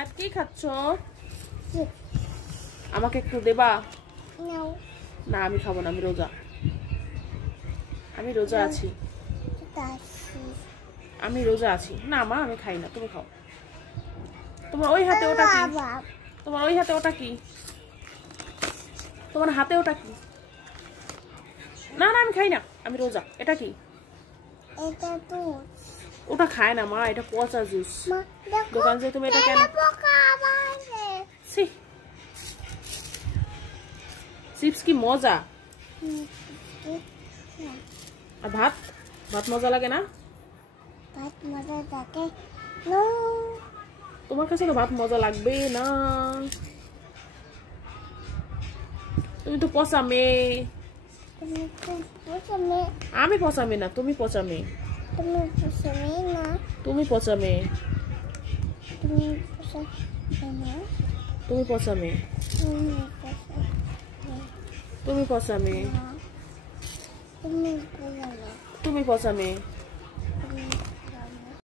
আর কি খাচ্ছ? আমাকে একটু দেবা? না আমি খাবো না, আমি রোজা। আমি রোজা আছি। আমি রোজা আছি। না মা আমি খাই না, তুমি খাও। তোমার ওই হাতে ওটা কি? তোমার ওই হাতে ওটা কি? তোমার হাতে ওটা কি? না না আমি খাই না, আমি রোজা। এটা কি? এটা দুধ। ওটা খায় না মা, এটা পচা জুস। দোকান থেকে তুমি এটা কেন? চিপস কি মজা? আর ভাত? ভাত মজা লাগে না? ভাত মজা লাগে। তোমার কাছে তো ভাত মজা লাগবে না, তুমি তো পচা মেয়ে। আমি পচা মেয়ে না, তুমি পচা মেয়ে। তুমি পচা মেয়ে। তুমি পচা মেয়ে। তুমি পচা মেয়ে। তুমি পচা মেয়ে।